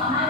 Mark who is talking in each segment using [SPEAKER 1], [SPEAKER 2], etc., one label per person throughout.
[SPEAKER 1] 감사합니다.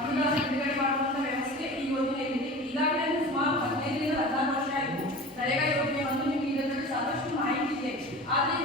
[SPEAKER 1] ಅನುದಾನ ಮಾಡುವಂತ ವ್ಯವಸ್ಥೆ ಈ ಯೋಜನೆ ಇದೆ. ಈಗಾಗಲೇ ಸುಮಾರು ಹದಿನೈದರಿಂದ ಹದಿನಾರು ವರ್ಷ ಆಯಿತು. ನರೇಗಾ ಯೋಜನೆ ಬಂದು ನಿಮಗೆ ಇದರ ಸಾಕಷ್ಟು ಮಾಹಿತಿ ಇದೆ. ಆದರೆ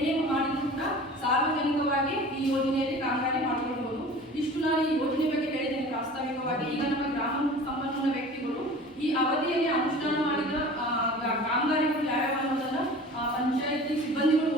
[SPEAKER 1] ಏನೇನು ಮಾಡಿದ್ರು ಕೂಡ ಸಾರ್ವಜನಿಕವಾಗಿ ಈ ಯೋಜನೆಯಲ್ಲಿ ಕಾಮಗಾರಿ ಮಾಡಿಕೊಳ್ಬೋದು ಇಷ್ಟು ನಾನು ಈ ಯೋಜನೆ ಬಗ್ಗೆ ಹೇಳಿದ್ದೇನೆ ಪ್ರಾಸ್ತಾವಿಕವಾಗಿ. ಈಗ ನಮ್ಮ ಗ್ರಾಮ ಸಂಪನ್ಮೂಲ ವ್ಯಕ್ತಿಗಳು ಈ ಅವಧಿಯಲ್ಲಿ ಅನುಷ್ಠಾನ ಮಾಡಿದ ಕಾಮಗಾರಿಗಳು ಯಾವ್ಯಾವ ಅನ್ನೋದನ್ನು ಪಂಚಾಯತಿ ಸಿಬ್ಬಂದಿಗಳು